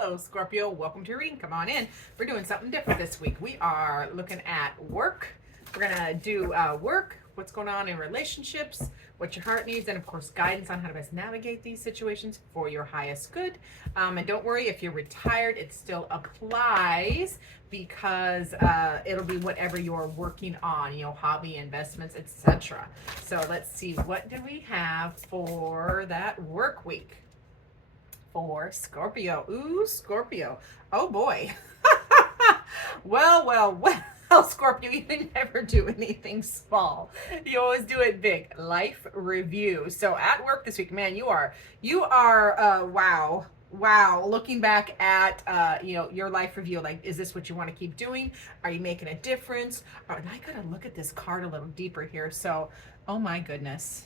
Hello, Scorpio. Welcome to your reading. Come on in. We're doing something different this week. We are looking at work. We're going to do work, what's going on in relationships, what your heart needs, and of course, guidance on how to best navigate these situations for your highest good. And don't worry, if you're retired, it still applies because it'll be whatever you're working on, hobby, investments, etc. So let's see, what do we have for that work week? For Scorpio. Ooh, Scorpio. Oh boy. Well, Scorpio, you never do anything small. You always do it big. Life review. So at work this week, man, wow. Looking back at your life review, like, is this what you want to keep doing? Are you making a difference? I gotta look at this card a little deeper here. So, oh my goodness.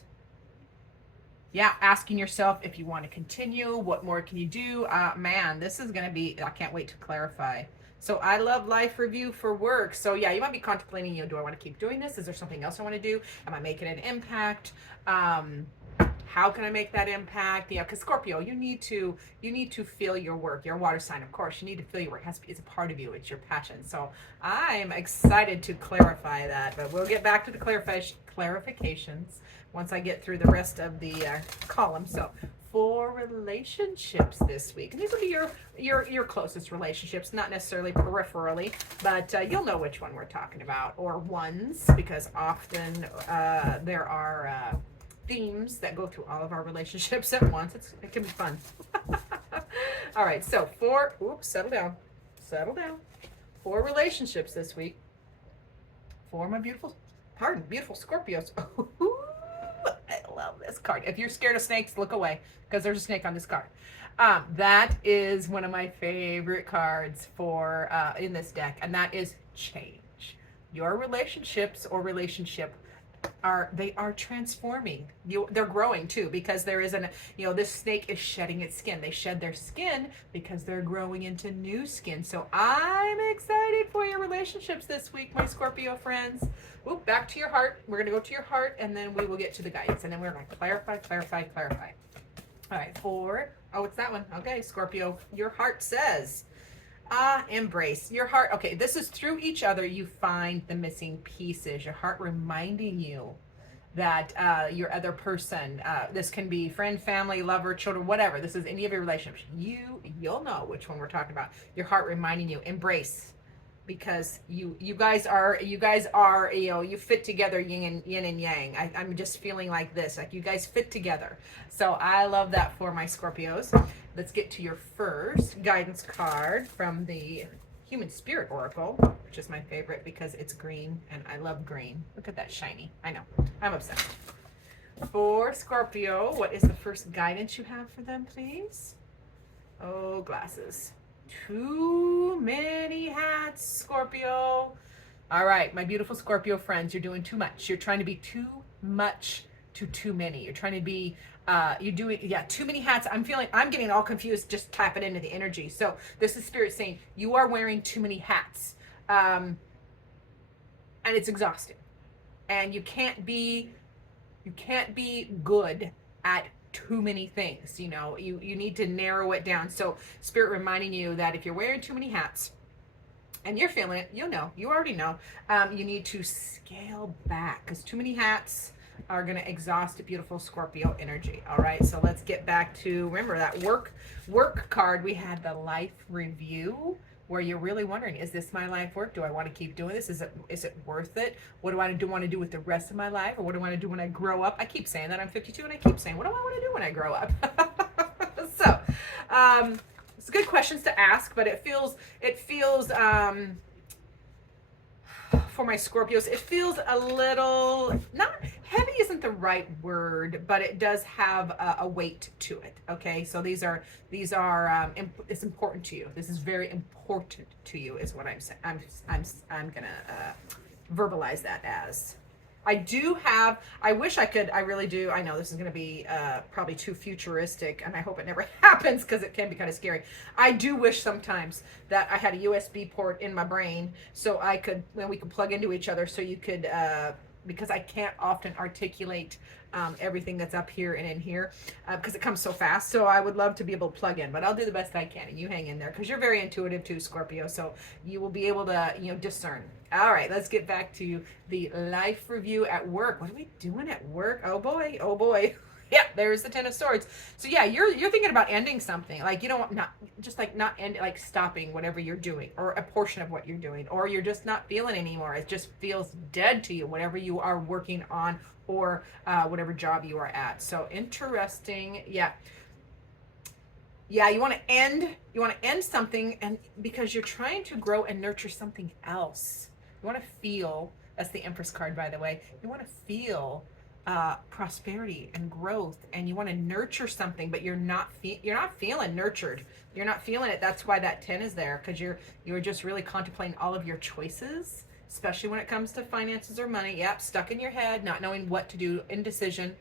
Yeah, asking yourself if you want to continue, what more can you do? Man, this is going to be, I can't wait to clarify. So I love life review for work. So yeah, you might be contemplating, do I want to keep doing this? Is there something else I want to do? Am I making an impact? How can I make that impact? Yeah, because Scorpio, you need to feel your work. Your water sign, of course, you need to feel your work. It's a part of you. It's your passion. So I'm excited to clarify that, but we'll get back to the clarifications once I get through the rest of the column. So for relationships this week, and these will be your closest relationships, not necessarily peripherally, but you'll know which one we're talking about, or ones, because often there are themes that go through all of our relationships at once. It can be fun. All right, so settle down. For relationships this week, for my beautiful Scorpios. I love this card. If you're scared of snakes, look away, because there's a snake on this card. That is one of my favorite cards for in this deck, and that is change. Your relationships or relationship are transforming. They're growing too, because there is this snake is shedding its skin. They shed their skin because they're growing into new skin. So I'm excited for your relationships this week, my Scorpio friends. Back to your heart. We're going to go to your heart, and then we will get to the guidance, and then we're going to clarify. All right, it's that one. Okay, Scorpio, your heart says, embrace your heart. Okay, this is through each other you find the missing pieces. Your heart reminding you that your other person, this can be friend, family, lover, children, whatever. This is any of your relationships. You'll know which one we're talking about. Your heart reminding you, embrace, because you guys are you fit together, yin and yang. I'm just feeling like this, like you guys fit together. So I love that for my Scorpios. Let's get to your first guidance card from the Human Spirit Oracle, which is my favorite because it's green and I love green. Look at that shiny. I know, I'm obsessed. For Scorpio, what is the first guidance you have for them, please? Oh, glasses. Too many hats, Scorpio. All right, my beautiful Scorpio friends, you're doing too much. You're trying to be too much to too many. You're trying to be too many hats. I'm getting all confused just tapping into the energy. So this is Spirit saying you are wearing too many hats, and it's exhausting, and you can't be good at too many things. You need to narrow it down. So Spirit reminding you that if you're wearing too many hats and you're feeling it, you already know, you need to scale back, because too many hats are going to exhaust a beautiful Scorpio energy. All right, so let's get back to, remember that work card. We had the life review, where you're really wondering, is this my life work? Do I want to keep doing this? Is it worth it? What do I want to do with the rest of my life? Or what do I want to do when I grow up? I keep saying that I'm 52, and I keep saying, what do I want to do when I grow up? So it's good questions to ask, but it feels for my Scorpios, it feels a little, not heavy isn't the right word, but it does have a weight to it. Okay, so these are it's important to you. This is very important to you, is what I'm saying. I'm gonna verbalize that as. I wish I could, I really do. I know this is going to be probably too futuristic, and I hope it never happens, because it can be kind of scary. I do wish sometimes that I had a USB port in my brain, so we could plug into each other, so you could because I can't often articulate everything that's up here and in here because it comes so fast. So I would love to be able to plug in, but I'll do the best I can, and you hang in there because you're very intuitive too, Scorpio. So you will be able to, discern. All right, let's get back to the life review at work. What are we doing at work? Oh boy, oh boy. Yeah, there's the Ten of Swords. So yeah, you're thinking about ending something. Like, you don't want, not just like not end, like stopping whatever you're doing or a portion of what you're doing, or you're just not feeling anymore. It just feels dead to you, whatever you are working on, or whatever job you are at. So interesting. Yeah. Yeah, you want to end something, and because you're trying to grow and nurture something else. You want to feel, that's the Empress card, by the way. You want to feel prosperity and growth, and you want to nurture something, but you're not feeling nurtured. You're not feeling it. That's why that 10 is there, because you're just really contemplating all of your choices, especially when it comes to finances or money. Yep, stuck in your head, not knowing what to do, indecision.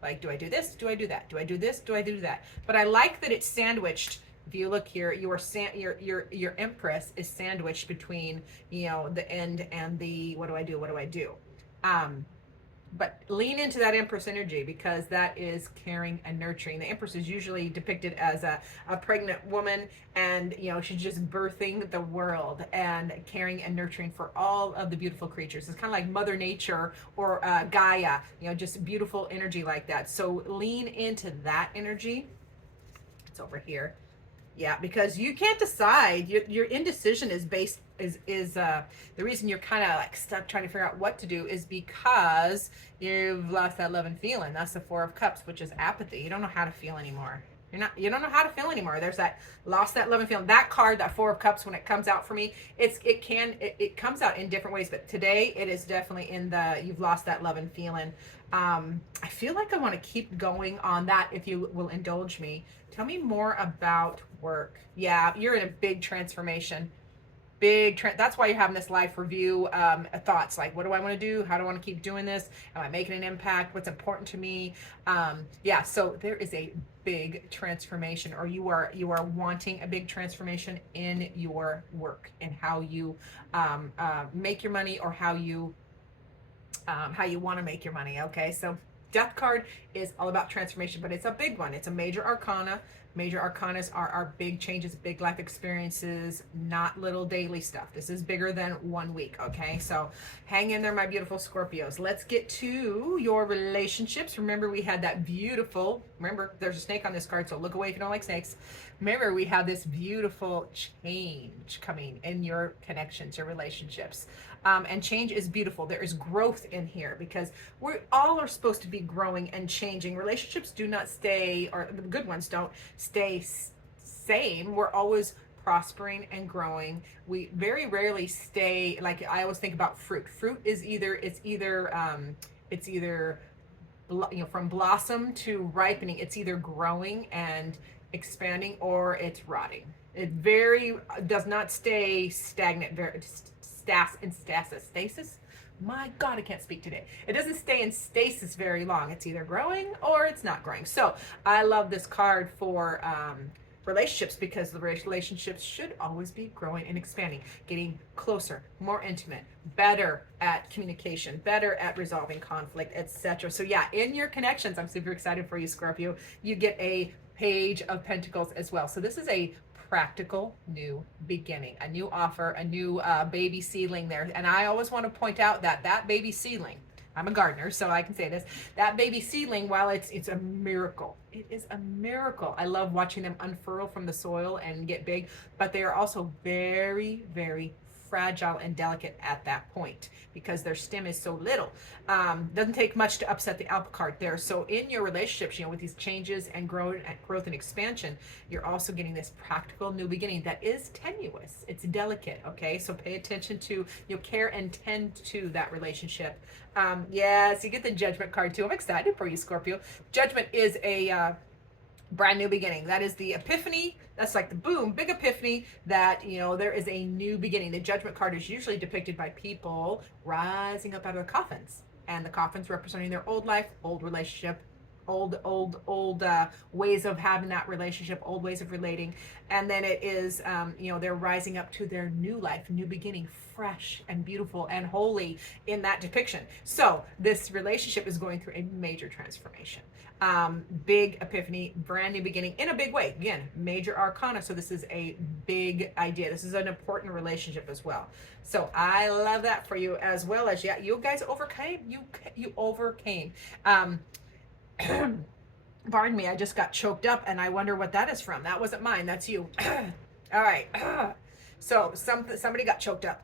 Like, do I do this? Do I do that? Do I do this? Do I do that? But I like that it's sandwiched. If you look here, your Empress is sandwiched between, the end and the what do I do? What do I do? But lean into that Empress energy, because that is caring and nurturing. The Empress is usually depicted as a pregnant woman, and she's just birthing the world and caring and nurturing for all of the beautiful creatures. It's kind of like Mother Nature or Gaia, just beautiful energy like that. So lean into that energy. It's over here. Yeah, because you can't decide. Your indecision is based is the reason you're kind of like stuck trying to figure out what to do is because you've lost that love and feeling. That's the Four of Cups, which is apathy. You don't know how to feel anymore. You don't know how to feel anymore. There's that lost that love and feeling. That card, that Four of Cups, when it comes out for me, it comes out in different ways, but today it is definitely in the you've lost that love and feeling. I feel like I want to keep going on that, if you will indulge me. Tell me more about work. Yeah, you're in a big transformation. That's why you're having this life review thoughts, like, what do I want to do? How do I want to keep doing this? Am I making an impact? What's important to me? Yeah, so there is a big transformation, or you are wanting a big transformation in your work and how you make your money, or how you want to make your money. Okay, so Death card is all about transformation, but it's a big one. It's a major arcana. Major arcanas are our big changes, big life experiences, not little daily stuff. This is bigger than 1 week, okay? So hang in there, my beautiful Scorpios. Let's get to your relationships. Remember, we had that beautiful, there's a snake on this card, so look away if you don't like snakes. Remember, we have this beautiful change coming in your connections, your relationships. And change is beautiful. There is growth in here, because we all are supposed to be growing and changing. Relationships do not stay, or the good ones don't stay same. We're always prospering and growing. We very rarely stay, like I always think about fruit. Fruit is either from blossom to ripening. It's either growing and expanding, or it's rotting. It does not stay stagnant. Stasis. My God, I can't speak today. It doesn't stay in stasis very long. It's either growing or it's not growing. So I love this card for relationships, because the relationships should always be growing and expanding, getting closer, more intimate, better at communication, better at resolving conflict, etc. So yeah, in your connections, I'm super excited for you, Scorpio. You get a Page of Pentacles as well. So this is a practical new beginning, a new offer, a new baby seedling there. And I always want to point out that baby seedling, I'm a gardener, so I can say this, that baby seedling, while it's a miracle, it is a miracle. I love watching them unfurl from the soil and get big, but they are also very, very fragile and delicate at that point, because their stem is so little. Doesn't take much to upset the apple cart there. So in your relationships, with these changes and growth and expansion, you're also getting this practical new beginning that is tenuous. It's delicate, okay? So pay attention to, care and tend to that relationship. Yes, you get the Judgment card too. I'm excited for you, Scorpio. Judgment is a brand new beginning. That is the epiphany. That's like the boom, big epiphany that, there is a new beginning. The Judgment card is usually depicted by people rising up out of the coffins, and the coffins representing their old life, old relationship, old ways of having that relationship, old ways of relating. And then it is, they're rising up to their new life, new beginning, fresh and beautiful and holy in that depiction. So this relationship is going through a major transformation. Big epiphany, brand new beginning in a big way. Again, major arcana. So this is a big idea. This is an important relationship as well. So I love that for you, as well as, yeah, you guys overcame. You overcame. Pardon me, I just got choked up, and I wonder what that is from. That wasn't mine. That's you. All right. So somebody got choked up.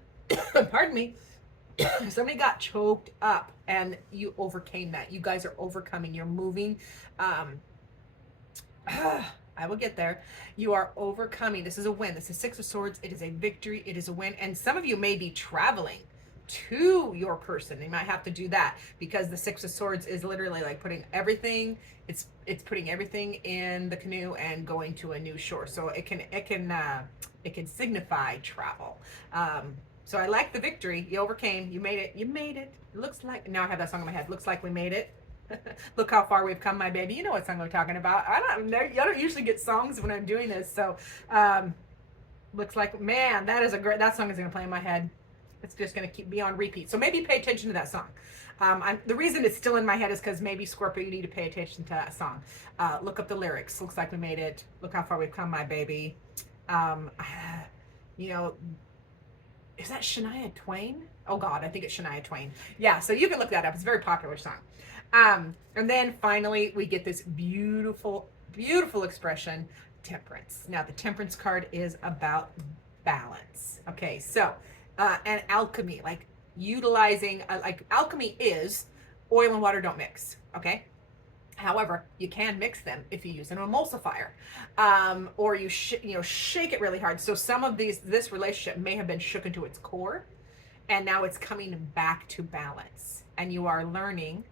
Pardon me. Somebody got choked up, and you overcame that. You guys are overcoming. You're moving. I will get there. You are overcoming. This is a win. This is Six of Swords. It is a victory. It is a win. And some of you may be traveling to your person. They might have to do that, because the Six of Swords is literally like putting everything, it's putting everything in the canoe and going to a new shore. So it can signify travel. So I like the victory. You overcame. You made it. You made it. It looks like, now I have that song in my head. Looks like we made it. Look how far we've come, my baby. You know what song I'm talking about. I don't usually get songs when I'm doing this. So looks like, man, that song is going to play in my head. It's just going to be on repeat. So maybe pay attention to that song. The reason it's still in my head is because maybe, Scorpio, you need to pay attention to that song. Look up the lyrics. Looks like we made it. Look how far we've come, my baby. Is that Shania Twain? Oh God, I think it's Shania Twain. Yeah, so you can look that up. It's a very popular song. And then finally, we get this beautiful, beautiful expression, temperance. Now, the temperance card is about balance. Okay, so, and alchemy, like utilizing, like alchemy is oil and water don't mix, okay? However, you can mix them if you use an emulsifier, or you shake it really hard. So some of this relationship may have been shook into its core, and now it's coming back to balance. And you're learning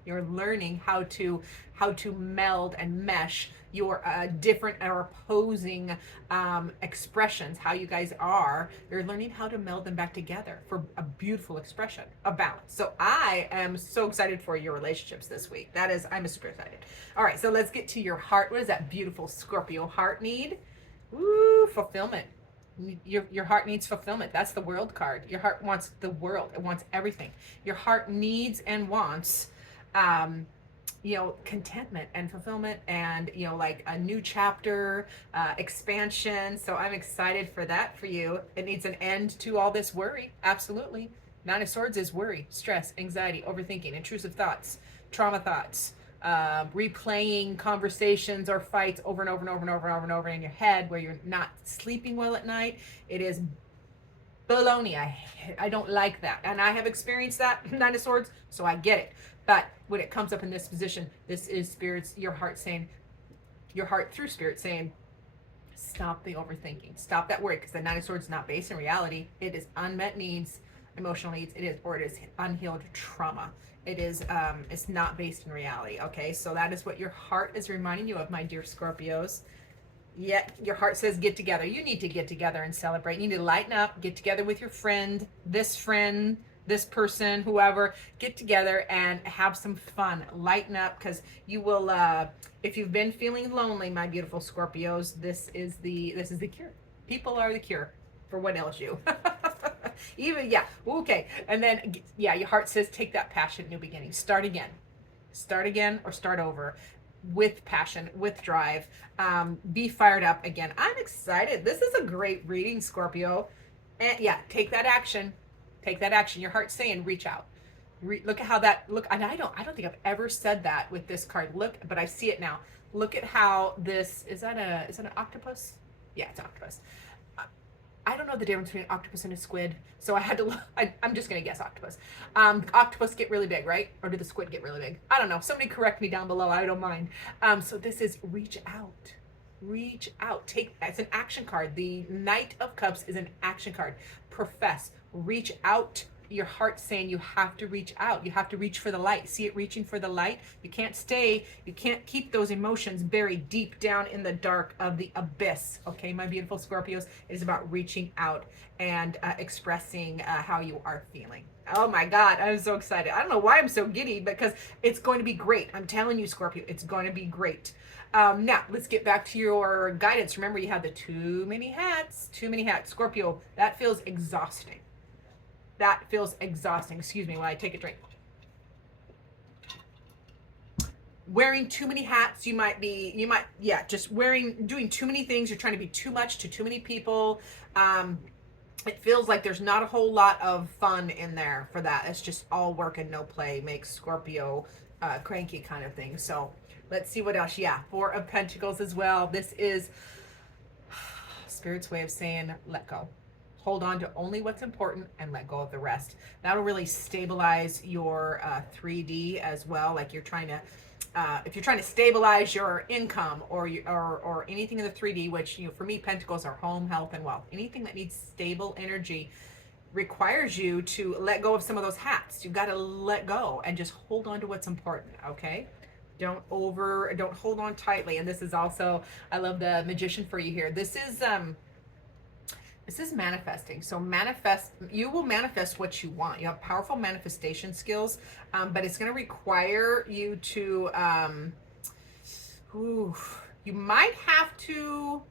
how to meld and mesh your different or opposing expressions. How you guys are, you're learning how to meld them back together for a beautiful expression of balance. So I am so excited for your relationships this week. I'm super excited. All right, so let's get to your heart. What does that beautiful Scorpio heart need? Ooh, fulfillment. Your heart needs fulfillment. That's the World card. Your heart wants the world. It wants everything. Your heart needs and wants, contentment and fulfillment, and like a new chapter, expansion. So I'm excited for that for you. It needs an end to all this worry. Absolutely. Nine of Swords is worry, stress, anxiety, overthinking, intrusive thoughts, trauma thoughts. Replaying conversations or fights over and over and over and over and over and over in your head, where you're not sleeping well at night. It is baloney. I don't like that, and I have experienced that. Nine of Swords, so I get it. But when it comes up in this position, this is spirits, your heart through spirit saying, stop the overthinking, stop that worry, because the Nine of Swords is not based in reality. It is unmet needs, emotional needs. It is unhealed trauma. It is, it's not based in reality. Okay, so that is what your heart is reminding you of, my dear Scorpios. Yet your heart says, get together. You need to get together and celebrate. You need to lighten up, get together with your friend, this person, whoever. Get together and have some fun. Lighten up, because you will, if you've been feeling lonely, my beautiful Scorpios, this is the cure. People are the cure for what ails you. Even, yeah, okay. And then, yeah, your heart says, take that passion, new beginning. Start again, or start over with passion, with drive. Be fired up again. I'm excited. This is a great reading, Scorpio. And yeah, take that action. Take that action. Your heart's saying, reach out. Look at how that look. And I don't think I've ever said that with this card. Look, but I see it now. Look at how this is that an octopus? Yeah, it's an octopus. I don't know the difference between an octopus and a squid, so I had to look. I'm just gonna guess octopus. Octopus get really big, right? Or do the squid get really big? I don't know. Somebody correct me down below. I don't mind. So this is reach out. Reach out. It's an action card. The Knight of Cups is an action card. Profess. Reach out your heart's saying you have to reach out. You have to reach for the light. See it reaching for the light. You can't keep those emotions buried deep down in the dark of the abyss. Okay, my beautiful Scorpios, it is about reaching out and expressing how you are feeling. Oh my God, I'm so excited. I don't know why I'm so giddy, because it's going to be great. I'm telling you, Scorpio, it's going to be great. Now, let's get back to your guidance. Remember, you have the too many hats. Scorpio, that feels exhausting. That feels exhausting. Excuse me while I take a drink. Wearing too many hats, just doing too many things. You're trying to be too much to too many people. It feels like there's not a whole lot of fun in there for that. It's just all work and no play. Makes Scorpio cranky kind of thing. So let's see what else. Yeah, Four of Pentacles as well. This is Spirit's way of saying let go. Hold on to only what's important and let go of the rest. That'll really stabilize your 3D as well. Like you're trying to, if you're trying to stabilize your income or anything in the 3D, which, for me, Pentacles are home, health, and wealth. Anything that needs stable energy requires you to let go of some of those hats. You've got to let go and just hold on to what's important, okay? Don't hold on tightly. And this is also, I love the Magician for you here. This is manifesting. So you will manifest what you want. You have powerful manifestation skills, but it's going to require you to, you might have to,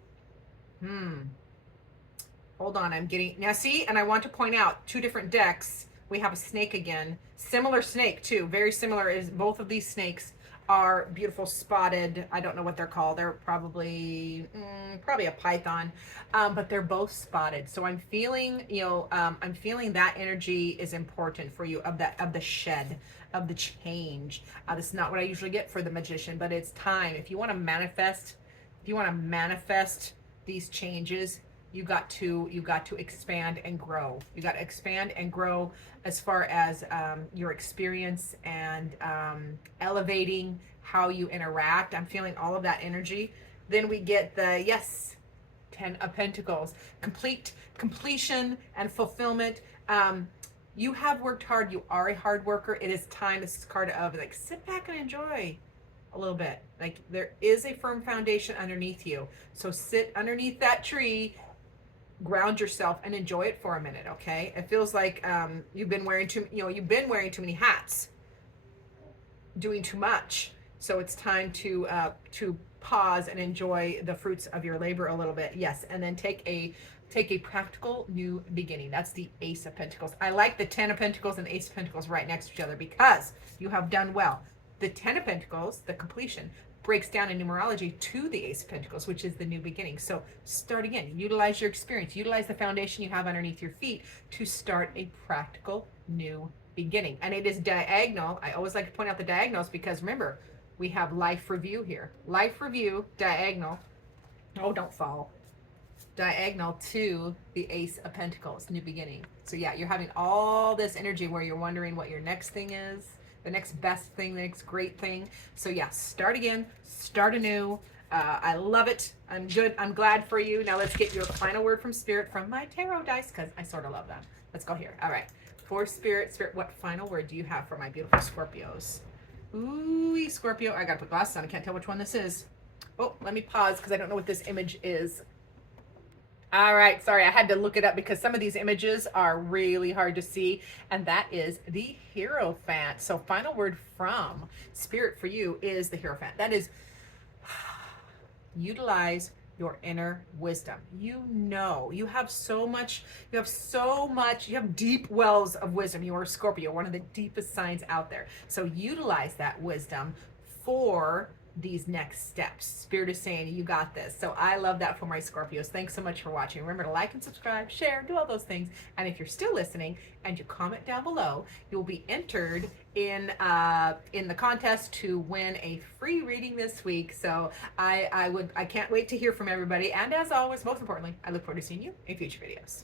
hold on, now see, and I want to point out 2 different decks. We have a snake again, similar snake too, very similar. Is both of these snakes are beautiful spotted, I don't know what they're called. They're probably a python, but they're both spotted. So I'm feeling, I'm feeling that energy is important for you, of the shed, of the change. This is not what I usually get for the Magician, but it's time. If you want to manifest these changes, you got to expand and grow. You got to expand and grow as far as your experience and elevating how you interact. I'm feeling all of that energy. Then we get the 10 of Pentacles, completion and fulfillment. You have worked hard. You are a hard worker. It is time. This is card of like, sit back and enjoy a little bit. Like, there is a firm foundation underneath you. So sit underneath that tree, ground yourself, and enjoy it for a minute. Okay, it feels like you've been wearing too many hats, doing too much. So it's time to pause and enjoy the fruits of your labor a little bit. Yes, and then take a practical new beginning. That's the Ace of Pentacles. I like the 10 of Pentacles and the Ace of Pentacles right next to each other, because you have done well. The 10 of Pentacles, the completion, breaks down in numerology to the Ace of Pentacles, which is the new beginning. So start again. Utilize your experience. Utilize the foundation you have underneath your feet to start a practical new beginning. And it is diagonal. I always like to point out the diagonals, because remember, we have life review here. Life review, diagonal. Oh, don't fall. Diagonal to the Ace of Pentacles, new beginning. So yeah, you're having all this energy where you're wondering what your next thing is, the next best thing, the next great thing. So yeah, start again, start anew. I love it. I'm good. I'm glad for you. Now let's get your final word from Spirit from my tarot dice, because I sort of love them. Let's go here. All right. For Spirit, what final word do you have for my beautiful Scorpios? Ooh, Scorpio. I gotta put glasses on. I can't tell which one this is. Oh, let me pause, because I don't know what this image is. All right, sorry, I had to look it up, because some of these images are really hard to see, and that is the Hierophant. So final word from Spirit for you is the Hierophant. That is, utilize your inner wisdom. You have so much, you have deep wells of wisdom. You are Scorpio, one of the deepest signs out there. So utilize that wisdom for these next steps. Spirit is saying you got this. So I love that for my Scorpios. Thanks so much for watching. Remember to like and subscribe, share, do all those things. And if you're still listening and you comment down below, you'll be entered in the contest to win a free reading this week. So I can't wait to hear from everybody. And as always, most importantly, I look forward to seeing you in future videos.